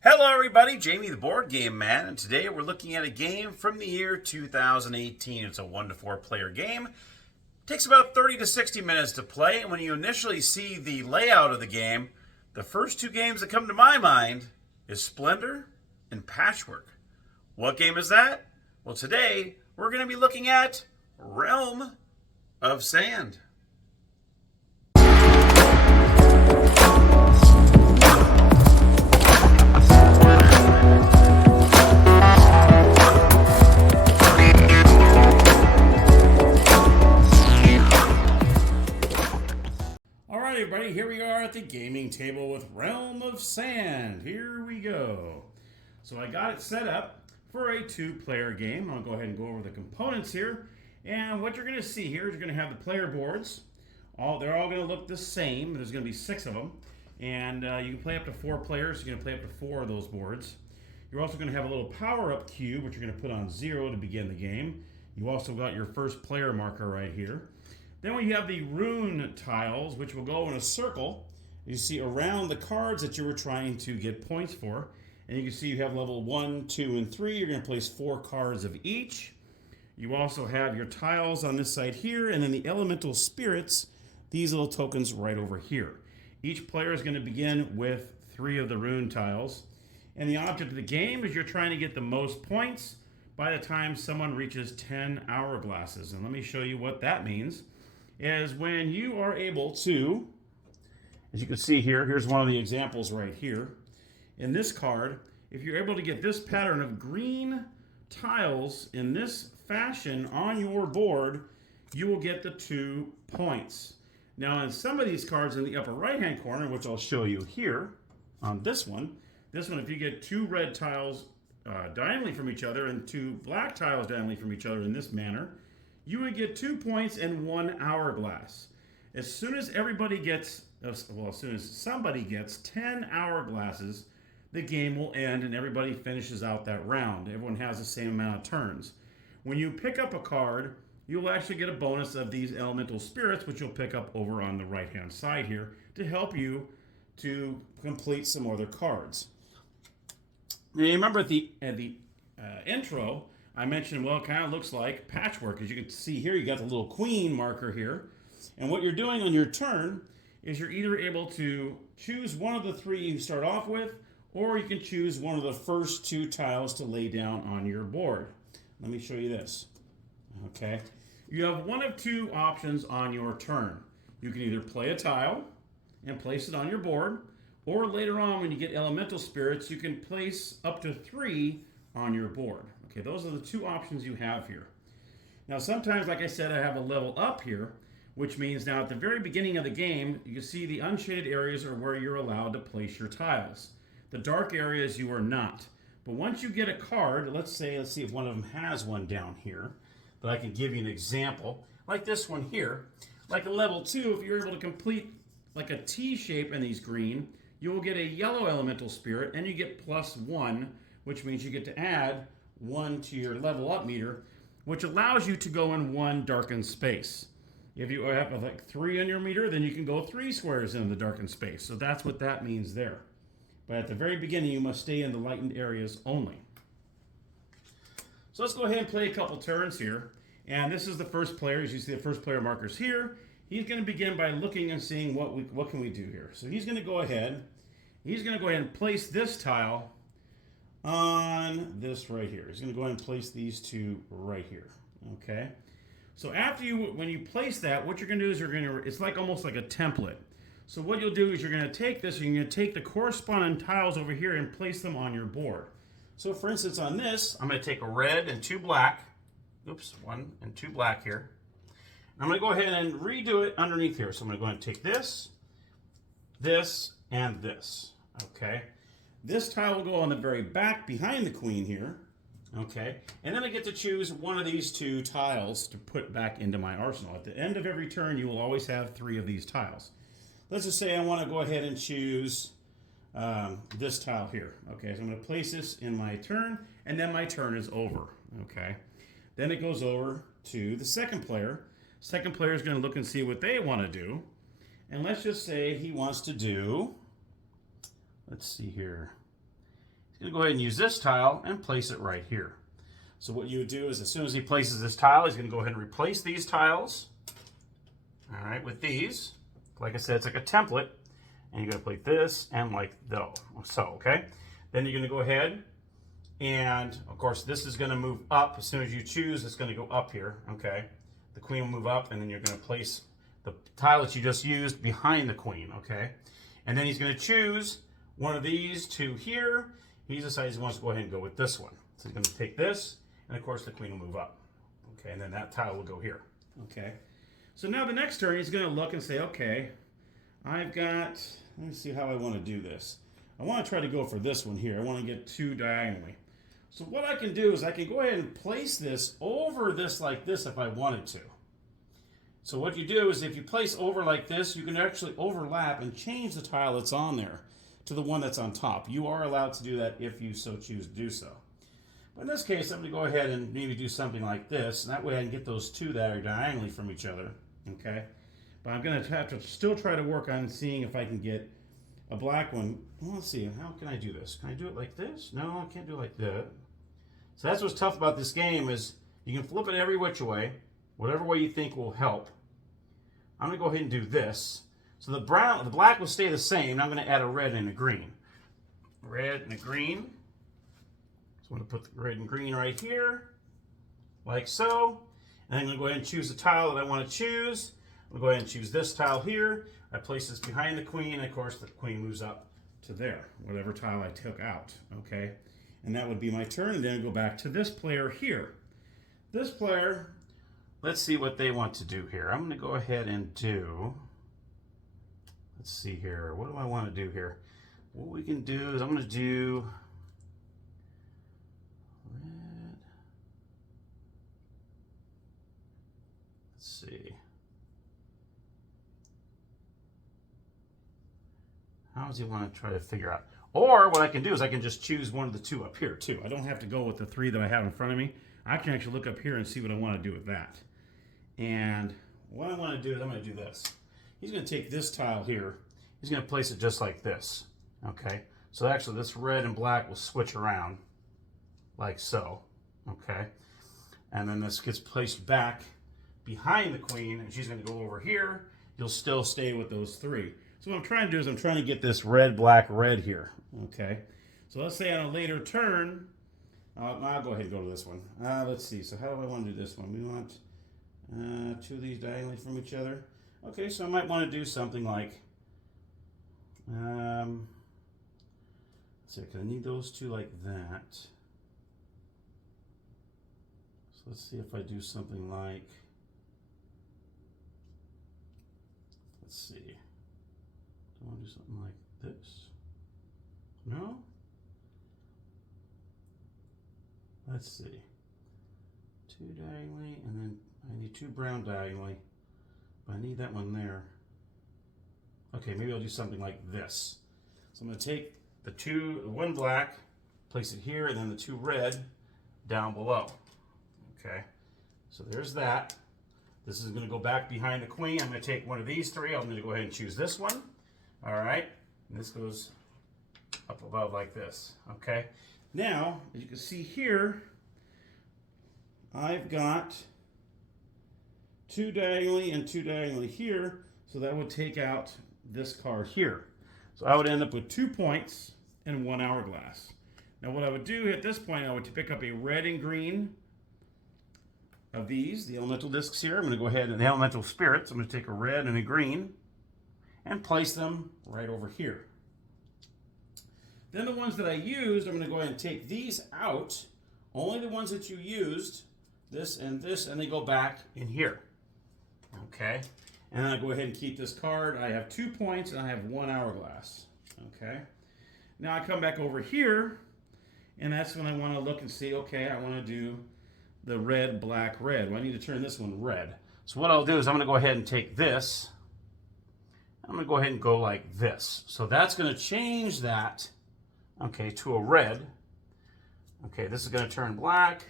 Hello everybody, Jamie the Board Game Man, and today we're looking at a game from the year 2018. It's a 1 to 4 player game. It takes about 30 to 60 minutes to play, and when you initially see the layout of the game, the first two games that come to my mind is Splendor and Patchwork. What game is that? Well, today we're going to be looking at Realm of Sand. Everybody, here we are at the gaming table with Realm of Sand. Here we go. So I got it set up for a 2-player game. I'll go ahead and go over the components here. And what you're going to see here is you're going to have the player boards. They're all going to look the same. There's going to be 6 of them. And you can play up to 4 players. So you're going to play up to 4 of those boards. You're also going to have a little power-up cube, which you're going to put on 0 to begin the game. You also got your first player marker right here. Then we have the rune tiles, which will go in a circle. You see around the cards that you were trying to get points for. And you can see you have level 1, 2, and 3. You're going to place 4 cards of each. You also have your tiles on this side here, and then the elemental spirits, these little tokens right over here. Each player is going to begin with 3 of the rune tiles. And the object of the game is you're trying to get the most points by the time someone reaches 10 hourglasses. And let me show you what that means. Is when you are able to, as you can see here, here's one of the examples right here. In this card, if you're able to get this pattern of green tiles in this fashion on your board, you will get the 2 points. Now in some of these cards in the upper right hand corner, which I'll show you here on this one, if you get 2 red tiles diagonally from each other and 2 black tiles diagonally from each other in this manner, you would get 2 points and 1 hourglass. As soon as somebody gets 10 hourglasses, the game will end and everybody finishes out that round. Everyone has the same amount of turns. When you pick up a card, you'll actually get a bonus of these elemental spirits, which you'll pick up over on the right-hand side here to help you to complete some other cards. Now, you remember at the intro, I mentioned, well, it kind of looks like Patchwork. As you can see here, you got the little queen marker here. And what you're doing on your turn is you're either able to choose one of the 3 you start off with, or you can choose one of the first 2 tiles to lay down on your board. Let me show you this. Okay. You have one of 2 options on your turn. You can either play a tile and place it on your board, or later on when you get elemental spirits, you can place up to 3 on your board. Okay, those are the 2 options you have here. Now sometimes, like I said, I have a level up here, which means now at the very beginning of the game, you can see the unshaded areas are where you're allowed to place your tiles. The dark areas you are not. But once you get a card, let's see if one of them has one down here, that I can give you an example, like this one here. Like a level 2, if you're able to complete like a T shape in these green, you will get a yellow elemental spirit, and you get +1, which means you get to add 1 to your level up meter, which allows you to go in 1 darkened space. If you have like 3 on your meter, then you can go 3 squares in the darkened space. So that's what that means there. But at the very beginning, you must stay in the lightened areas only. So let's go ahead and play a couple turns here. And this is the first player. As you see, the first player markers here. He's going to begin by looking and seeing what can we do here. So he's going to go ahead. He's going to go ahead and place this tile on this right here. He's going to go ahead and place these 2 right here. Okay. So when you place that, what you're going to do is it's like almost like a template. So what you'll do is you're going to take this and you're going to take the corresponding tiles over here and place them on your board. So for instance, on this, I'm going to take a red and 2 black. Oops, 1 and 2 black here. I'm going to go ahead and redo it underneath here. So I'm going to go ahead and take this, this, and this. Okay. This tile will go on the very back behind the queen here. Okay. And then I get to choose one of these 2 tiles to put back into my arsenal. At the end of every turn, you will always have 3 of these tiles. Let's just say I want to go ahead and choose this tile here. Okay. So I'm going to place this in my turn, and then my turn is over. Okay. Then it goes over to the second player. Second player is going to look and see what they want to do. And let's just say he wants to do, let's see here. He's going to go ahead and use this tile and place it right here. So what you would do is as soon as he places this tile, he's going to go ahead and replace these tiles, all right, with these. Like I said, it's like a template, and you're going to plate this and like so, okay? Then you're going to go ahead and, of course, this is going to move up. As soon as you choose, it's going to go up here, okay? The queen will move up, and then you're going to place the tile that you just used behind the queen, okay? And then he's going to choose one of these two here. He decides he wants to go ahead and go with this one. So he's going to take this, and of course the queen will move up. Okay, and then that tile will go here. Okay. So now the next turn, he's going to look and say, okay, I've got, let me see how I want to do this. I want to try to go for this one here. I want to get two diagonally. So what I can do is I can go ahead and place this over this like this if I wanted to. So what you do is if you place over like this, you can actually overlap and change the tile that's on there to the one that's on top. You are allowed to do that if you so choose to do so. But in this case, I'm going to go ahead and maybe do something like this. And that way I can get those two that are diagonally from each other. Okay? But I'm going to have to still try to work on seeing if I can get a black one. Well, let's see. How can I do this? Can I do it like this? No, I can't do it like that. So that's what's tough about this game is you can flip it every which way, whatever way you think will help. I'm going to go ahead and do this. So the black will stay the same. And I'm going to add a red and a green. Red and a green. So I'm going to put the red and green right here, like so. And I'm going to go ahead and choose the tile that I want to choose. I'm going to go ahead and choose this tile here. I place this behind the queen, and of course the queen moves up to there, whatever tile I took out, okay? And that would be my turn, and then I go back to this player here. This player, let's see what they want to do here. I'm going to go ahead and do, let's see here, what do I want to do here? What we can do is I'm going to do red. Let's see. How does he want to try to figure out? Or what I can do is I can just choose one of the two up here too. I don't have to go with the three that I have in front of me. I can actually look up here and see what I want to do with that. And what I want to do is I'm going to do this. He's going to take this tile here. He's going to place it just like this. Okay. So actually this red and black will switch around like so. Okay. And then this gets placed back behind the queen, and she's going to go over here. You'll still stay with those three. So what I'm trying to do is I'm trying to get this red, black, red here. Okay. So let's say on a later turn, I'll go ahead and go to this one. Let's see. So how do I want to do this one? We want two of these diagonally from each other. Okay, so I might want to do something like, let's see, can I need those two like that? So let's see if I do something like, let's see. Do I want to do something like this? No? Let's see. Two diagonally, and then I need two brown diagonally. But I need that one there. Okay, maybe I'll do something like this. So I'm going to take the one black, place it here, and then the two red down below. Okay, so there's that. This is going to go back behind the queen. I'm going to take one of these three. I'm going to go ahead and choose this one. All right, and this goes up above like this. Okay, now as you can see here, I've got two diagonally and two diagonally here, so that would take out this card here. So I would end up with 2 points and 1 hourglass. Now what I would do at this point, I would pick up a red and green of these, the elemental discs here. I'm going to go ahead and the elemental spirits. I'm going to take a red and a green and place them right over here. Then the ones that I used, I'm going to go ahead and take these out. Only the ones that you used, this, and they go back in here. Okay, and then I go ahead and keep this card. I have 2 points and I have 1 hourglass. Okay, now I come back over here, and that's when I want to look and see, okay, I want to do the red, black, red. Well, I need to turn this one red. So what I'll do is I'm going to go ahead and take this. I'm going to go ahead and go like this. So that's going to change that, okay, to a red. Okay, this is going to turn black.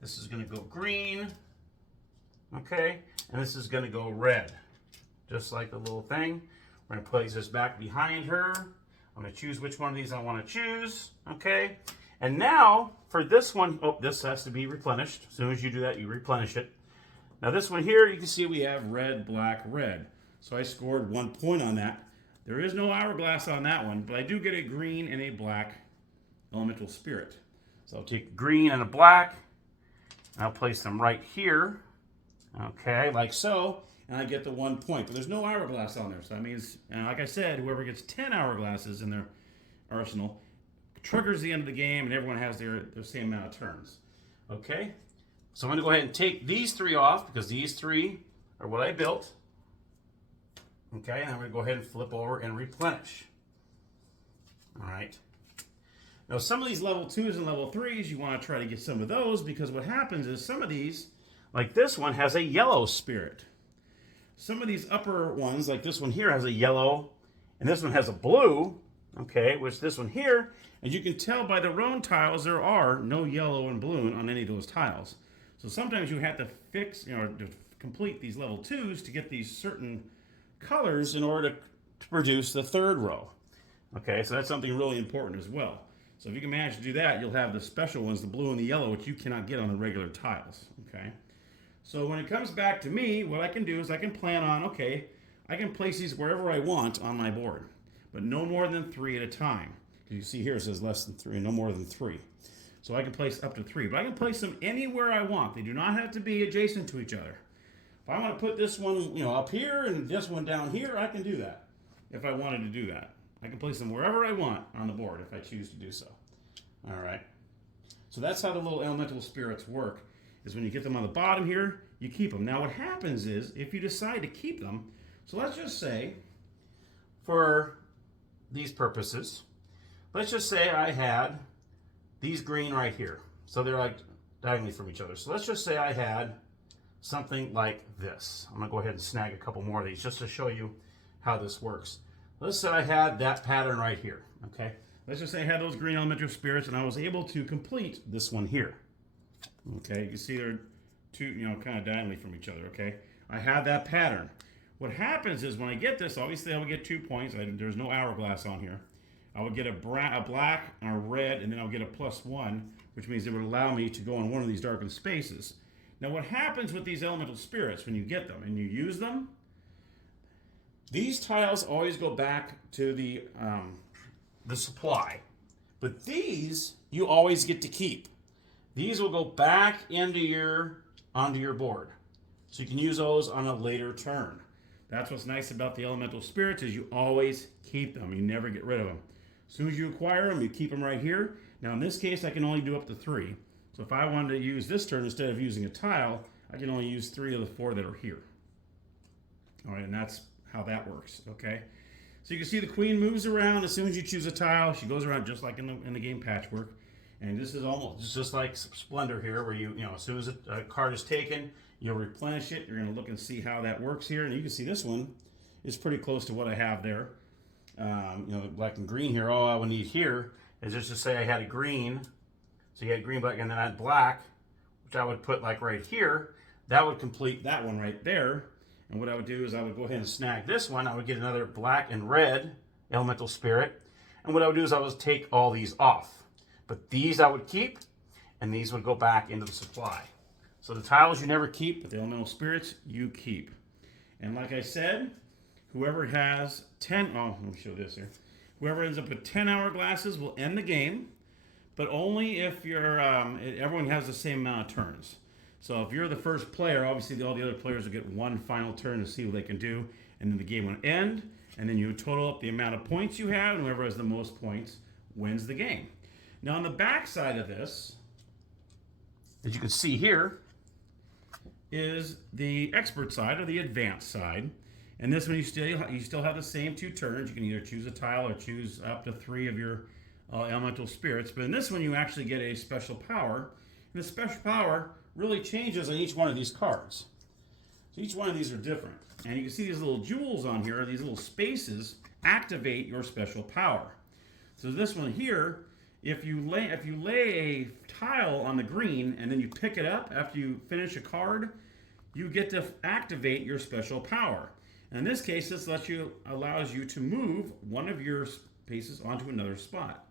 This is going to go green. Okay, and this is going to go red. Just like the little thing. We're going to place this back behind her. I'm going to choose which one of these I want to choose. Okay. And now for this one, oh, this has to be replenished. As soon as you do that, you replenish it. Now this one here, you can see we have red, black, red. So I scored 1 point on that. There is no hourglass on that one, but I do get a green and a black elemental spirit. So I'll take green and a black, and I'll place them right here. Okay, like so, and I get the 1 point. But there's no hourglass on there, so that means, and like I said, whoever gets 10 hourglasses in their arsenal triggers the end of the game, and everyone has their same amount of turns. Okay, so I'm going to go ahead and take these 3 off, because these 3 are what I built. Okay, and I'm going to go ahead and flip over and replenish. All right. Now, some of these level 2s and level 3s, you want to try to get some of those, because what happens is some of these, like this one, has a yellow spirit. Some of these upper ones, like this one here, has a yellow, and this one has a blue, okay, which this one here, as you can tell by the roan tiles, there are no yellow and blue on any of those tiles. So sometimes you have to fix, to complete these level 2s to get these certain colors in order to produce the 3rd row. Okay, so that's something really important as well. So if you can manage to do that, you'll have the special ones, the blue and the yellow, which you cannot get on the regular tiles. Okay, so when it comes back to me, what I can do is I can plan on, okay, I can place these wherever I want on my board, but no more than 3 at a time. You see here it says less than 3, no more than 3. So I can place up to 3, but I can place them anywhere I want. They do not have to be adjacent to each other. If I want to put this one, up here and this one down here, I can do that. If I wanted to do that, I can place them wherever I want on the board if I choose to do so. All right. So that's how the little elemental spirits work, is when you get them on the bottom here, you keep them. Now what happens is, if you decide to keep them, so let's just say, for these purposes, let's just say I had these green right here. So they're like diagonally from each other. So let's just say I had something like this. I'm going to go ahead and snag a couple more of these just to show you how this works. Let's say I had that pattern right here, okay? Let's just say I had those green elemental spirits and I was able to complete this one here. Okay, you can see they're two, kind of diagonally from each other, okay? I have that pattern. What happens is when I get this, obviously I will get 2 points. There's no hourglass on here. I would get a black and a red, and then I'll get a +1, which means it would allow me to go in one of these darkened spaces. Now what happens with these elemental spirits when you get them and you use them, these tiles always go back to the supply. But these you always get to keep. These will go back onto your board. So you can use those on a later turn. That's what's nice about the elemental spirits, is you always keep them. You never get rid of them. As soon as you acquire them, you keep them right here. Now in this case, I can only do up to 3. So if I wanted to use this turn instead of using a tile, I can only use 3 of the 4 that are here. All right, and that's how that works, okay? So you can see the queen moves around as soon as you choose a tile. She goes around just like in the game Patchwork. And this is almost just like Splendor here, where as soon as a card is taken, you'll replenish it. You're going to look and see how that works here. And you can see this one is pretty close to what I have there. Black and green here. All I would need here is just to say I had a green. So you had green, black, and then I had black, which I would put like right here. That would complete that one right there. And what I would do is I would go ahead and snag this one. I would get another black and red elemental spirit. And what I would do is I would take all these off. But these I would keep, and these would go back into the supply. So the tiles you never keep, but the elemental spirits you keep. And like I said, whoever has 10, let me show this here. Whoever ends up with 10 hourglasses will end the game, but only if everyone has the same amount of turns. So if you're the first player, obviously all the other players will get one final turn to see what they can do, and then the game will end, and then you total up the amount of points you have, and whoever has the most points wins the game. Now on the back side of this, as you can see here, is the expert side or the advanced side. And this one you still have the same 2 turns. You can either choose a tile or choose up to 3 of your elemental spirits. But in this one you actually get a special power. And the special power really changes on each one of these cards. So each one of these are different. And you can see these little jewels on here, these little spaces, activate your special power. So this one here, if you lay a tile on the green and then you pick it up after you finish a card, you get to activate your special power. And in this case, this allows you to move one of your pieces onto another spot.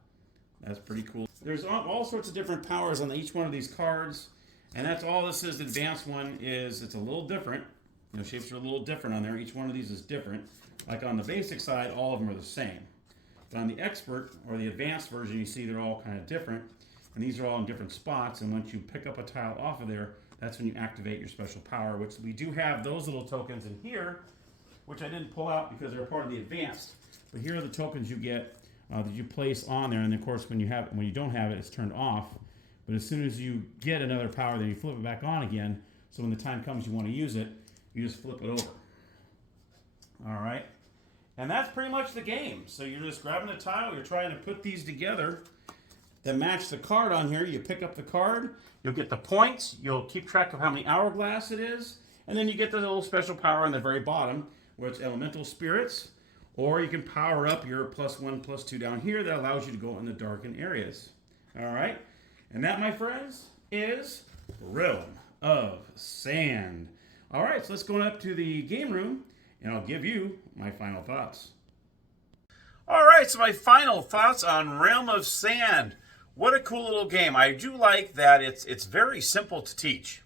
That's pretty cool. There's all sorts of different powers on each one of these cards, and that's all this is. The advanced one is, it's a little different. You know, shapes are a little different on there. Each one of these is different. Like on the basic side, all of them are the same. But on the expert or the advanced version, you see they're all kind of different, and these are all in different spots. And once you pick up a tile off of there, that's when you activate your special power, which we do have those little tokens in here, which I didn't pull out because they're part of the advanced. But here are the tokens you get that you place on there, and of course when you don't have it, it's turned off. But as soon as you get another power, then you flip it back on again. So when the time comes you want to use it, you just flip it over. All right, and that's pretty much the game. So you're just grabbing a tile, you're trying to put these together that match the card on here. You pick up the card, you'll get the points, you'll keep track of how many hourglass it is, and then you get the little special power on the very bottom, where it's elemental spirits, or you can power up your +1, +2 down here that allows you to go in the darkened areas. All right, and that, my friends, is Realm of Sand. All right, so let's go up to the game room, and I'll give you my final thoughts. All right, so my final thoughts on Realm of Sand. What a cool little game. I do like that it's very simple to teach.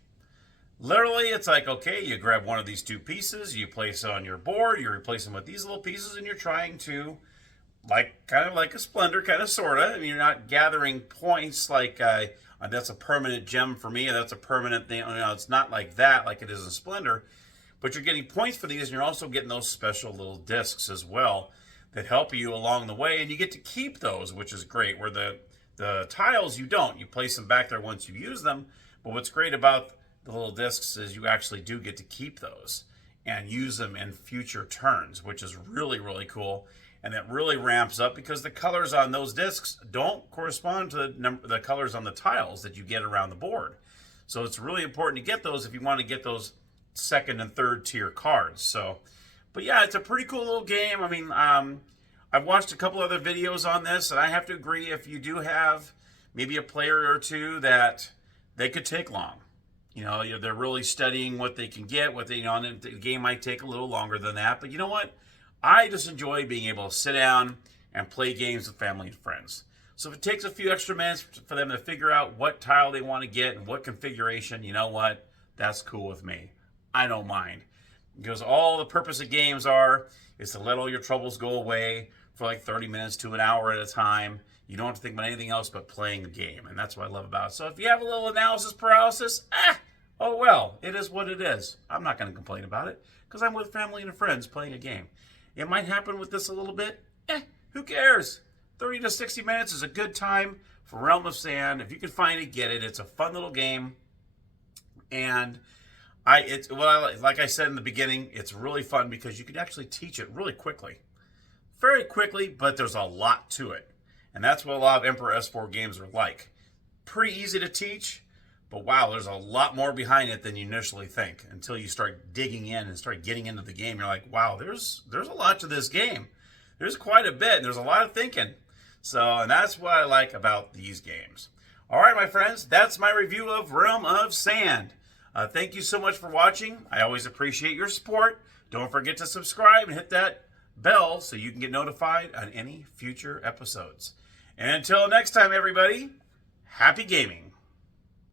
Literally, it's like, okay, you grab one of these two pieces, you place it on your board, you replace them with these little pieces, and you're trying to, kind of like a Splendor, kind of, sort of. I mean, you're not gathering points like, that's a permanent gem for me, and that's a permanent thing. You know, it's not like that, like it is in Splendor. But you're getting points for these, and you're also getting those special little discs as well that help you along the way, and you get to keep those, which is great. Where the tiles, you don't. You place them back there once you use them, but what's great about the little discs is you actually do get to keep those and use them in future turns, which is really, really cool. And it really ramps up because the colors on those discs don't correspond to the colors on the tiles that you get around the board. So it's really important to get those if you want to get those second and third tier cards. So, but yeah, it's a pretty cool little game. I mean, I've watched a couple other videos on this, and I have to agree, if you do have maybe a player or two, that they could take long. You know, they're really studying what they can get, and the game might take a little longer than that. But you know what? I just enjoy being able to sit down and play games with family and friends. So if it takes a few extra minutes for them to figure out what tile they want to get and what configuration, you know what? That's cool with me. I don't mind. Because all the purpose of games is to let all your troubles go away for like 30 minutes to an hour at a time. You don't have to think about anything else but playing the game. And that's what I love about it. So if you have a little analysis paralysis, oh well, it is what it is. I'm not going to complain about it because I'm with family and friends playing a game. It might happen with this a little bit. Who cares? 30 to 60 minutes is a good time for Realm of Sand. If you can find it, get it. It's a fun little game. And like I said in the beginning, it's really fun because you can actually teach it really quickly. Very quickly, but there's a lot to it. And that's what a lot of Emperor S4 games are like. Pretty easy to teach, but wow, there's a lot more behind it than you initially think until you start digging in and start getting into the game. You're like, wow, there's a lot to this game. There's quite a bit, and there's a lot of thinking. So, and that's what I like about these games. All right, my friends, that's my review of Realm of Sand. Thank you so much for watching. I always appreciate your support. Don't forget to subscribe and hit that bell so you can get notified on any future episodes. And until next time, everybody, happy gaming.